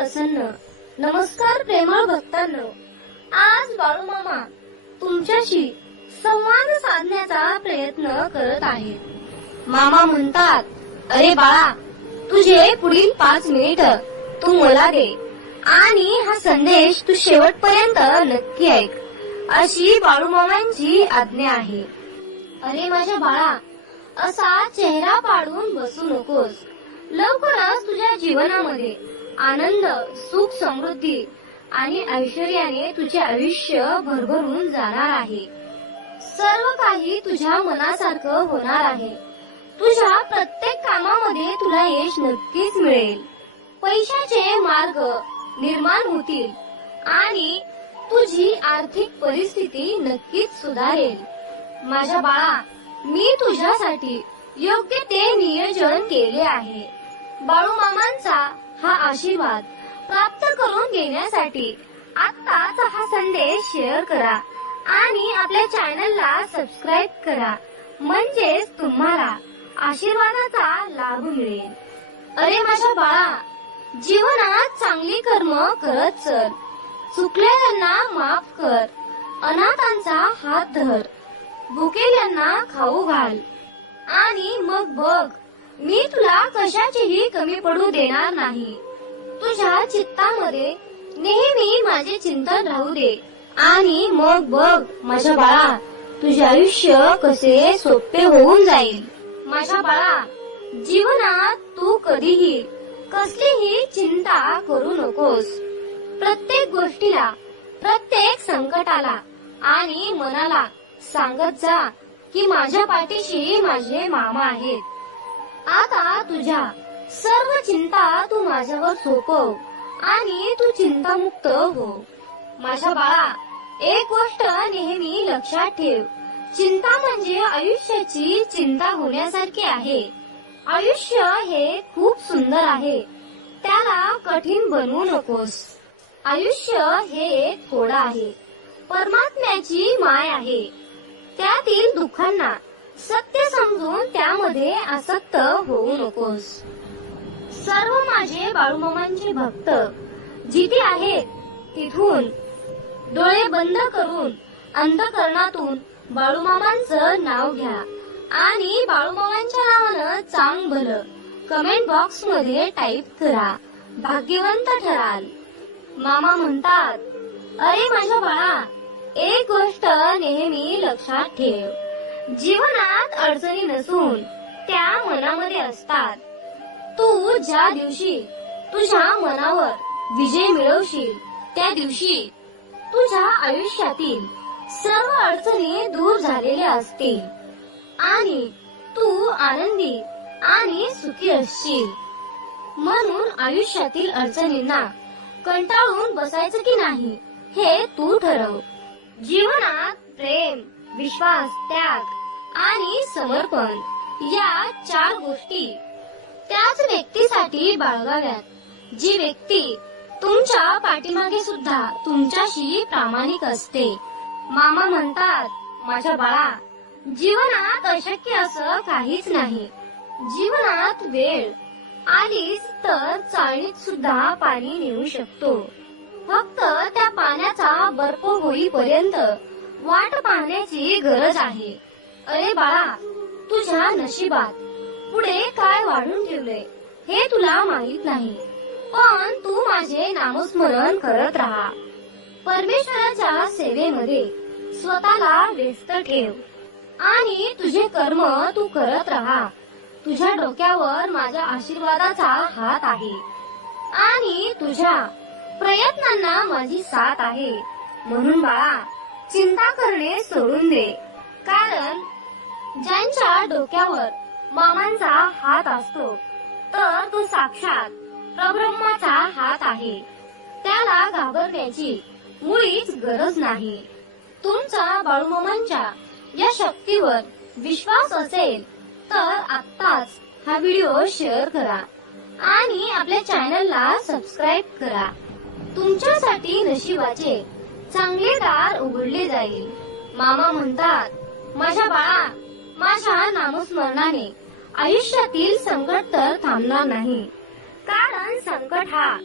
प्रसन्न. नमस्कार प्रेमळ भक्तांनो. आज बाळूमामा तुमच्याशी संवाद साधण्याचा प्रयत्न करत आहेत. मामा म्हणतात अरे बाळा तुझे पुढील पाच मिनिट तू मला दे आणि हा संदेश तू शेवटपर्यंत नक्की ऐक. अशी बाळूमामांची आज्ञा आहे. अरे माझ्या बाळा असा चेहरा पाडून बसू नकोस. लवकरच तुझ्या जीवनामध्ये आनंद सुख समृद्धी आणि ऐश्वर्याने तुझे आयुष्य भरभरून जाणार आहे. सर्व काही तुझ्या मनासारखं होणार आहे. तुझ्या प्रत्येक कामामध्ये तुला यश नक्कीच मिळेल. पैशाचे मार्ग निर्माण होतील आणि तुझी आर्थिक परिस्थिती नक्कीच सुधारेल. माझ्या बाळा मी तुझ्यासाठी योग्य ते नियोजन केले आहे. बाळूमामांचा हा आशीर्वाद प्राप्त करून घेण्यासाठी आत्ताच हा संदेश शेअर करा आणि आपल्या चॅनलला सबस्क्राईब करा. म्हणजेच तुम्हाला आशीर्वादाचा लाभ मिळेल. अरे माझ्या बाळा जीवनात चांगली कर्म करत चल. चुकलेल्यांना माफ कर. अनाथांचा हात धर. भुकेल्यांना खाऊ घाल. आणि मग बघ मी तुला कशाचीही कमी पडू देणार नाही. तुझ्या चित्तामध्ये नेहमी माझे चिंतन राहू दे. आणि मग बघ माझ्या बाळा तुझे आयुष्य कसे सोपे होऊन जाईल. माझ्या बाळा जीवनात तू कधीही कसलीही चिंता करू नकोस. प्रत्येक गोष्टीला प्रत्येक संकटाला आणि मनाला सांगत जा की माझ्या पाठीशी माझे मामा आहेत. आता तुझ्या सर्व चिंता तू माझ्यावर सोपव आणि तू चिंतामुक्त हो. माझ्या बाळा एक गोष्ट नेहमी लक्षात ठेव. चिंता म्हणजे आयुष्याची चिंता होण्यासारखी आहे. आयुष्य हे खूप सुंदर आहे. त्याला कठीण बनवू नकोस. आयुष्य हे एक थोडं आहे. परमात्म्याची माय आहे. त्यातील दुःखांना सत्य समजून त्यामध्ये आसक्त होऊ नकोस. सर्व माझे बाळूमामांचे भक्त जिथे आहेत तिथून डोळे बंद करून अंधकरणातून बाळूमामांचं नाव घ्या आणि बाळूमामांच्या नावानं चांग भलं कमेंट बॉक्समध्ये टाईप करा. भाग्यवंत ठराल. मामा म्हणतात अरे माझ्या बाळा एक गोष्ट नेहमी लक्षात ठेव. जीवनात अडचणी नसून त्या मनामध्ये असतात. तू ज्या दिवशी तुझ्या मनावर विजय मिळवशील त्या दिवशी तुझ्या आयुष्यातील सर्व अडचणी दूर झालेल्या असतील आणि तू आनंदी आणि सुखी असशील. म्हणून आयुष्यातील अडचणींना कंटाळून बसायचं की नाही हे तू ठरव. जीवनात प्रेम विश्वास त्याग आणि समर्पण. या चार गोष्टी. त्याच व्यक्तीसाठी बाळगाव्यात. जी व्यक्ती तुमच्या पाठीमागे सुद्धा तुमच्याशी प्रामाणिक असते. मामा म्हणतात माझ्या बाळा जीवनात अशक्य असं काहीच नाही. जीवनात वेळ आलीच तर चाळणीत सुद्धा पाणी नेऊ शकतो. फक्त त्या पाण्याचा बर्फ होईपर्यंत वाट पाहण्याची गरज आहे. अरे बाळा तुझ्या नशिबात पुढे काय वाढून ठेवले हे तुला माहीत नाही. पण तू माझे नामस्मरण करत राहा. परमेश्वराच्या सेवेमध्ये स्वतःला व्यस्त ठेव. आणि तुझे कर्म तू करत राहा. तुझ्या डोक्यावर माझ्या आशीर्वादाचा हात आहे. आणि तुझ्या प्रयत्नांना माझी साथ आहे. म्हणून बाळा चिंता करणे सोडून दे. कारण ज्यांच्या डोक्यावर मामांचा हात असतो तर तो साक्षात प्रब्रह्माचा हात आहे. त्याला घाबरण्याची मुळीच गरज नाही. तुमचा बाळूमामांच्या या शक्तीवर विश्वास असेल तर आत्ताच हा व्हिडिओ शेअर करा आणि आपल्या चॅनलला सबस्क्राईब करा. तुमच्यासाठी नशिबाचे चांगले दार उघडले जाईल. मामा म्हणतात माझ्या बाळा माझ्या नामस्मरणाने आयुष्यातील संकट तर थांबणार नाही. कारण संकट हा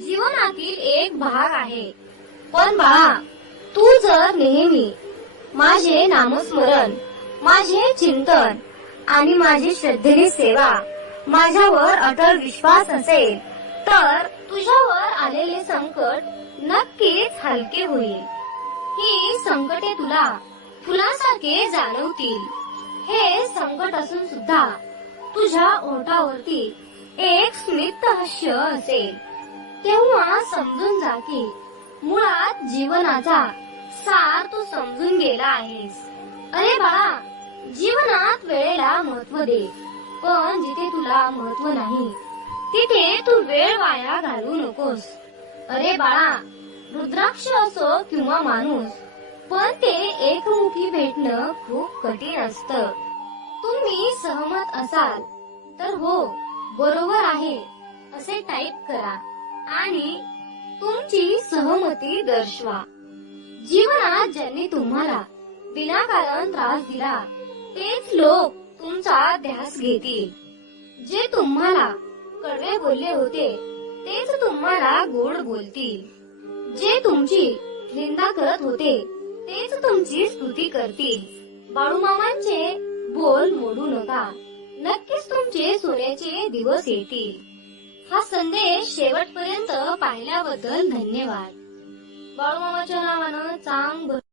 जीवनातील एक भाग आहे. पण बाळा तू जर नेहमी माझे नामस्मरण माझे चिंतन आणि माझी श्रद्धेने सेवा माझ्यावर अटल विश्वास असेल तर तुझ्यावर आलेले संकट नक्कीच हलके होईल. ही संकटे तुला फुलासारखे जाणवतील. हे संकट असून सुद्धा तुझ्या ओठावरती एक स्मित हास्य असेल. तेव्हा समजून जा की मुळात जीवनाचा सार तू समजून गेला आहेस. अरे बाळा जीवनात वेळेला महत्त्व दे पण जिथे तुला महत्त्व नाही तिथे तू वेळ वाया घालू नकोस. अरे बाळा रुद्राक्ष असो किंवा माणूस पण ते एकमुखी भेटणं खूप कठीण असतं. तुम्ही सहमत असाल तर हो बरोबर आहे असे टाईप करा. आणि तुमची सहमती दर्शवा. जीवनात ज्यांनी तुम्हाला विनाकारण त्रास दिला तेच लोक तुमचा ध्यास घेतील. जे तुम्हाला कडवे बोलले होते तेच तुम्हाला गोड बोलतील. जे तुमची निंदा करत होते तेच तुमची स्तुती करतील. बाळूमामांचे बोल मोडू नका. नक्कीच तुमचे सोन्याचे दिवस येतील. हा संदेश शेवटपर्यंत पाहिल्याबद्दल धन्यवाद. बाळूमामाच्या नावानं चांग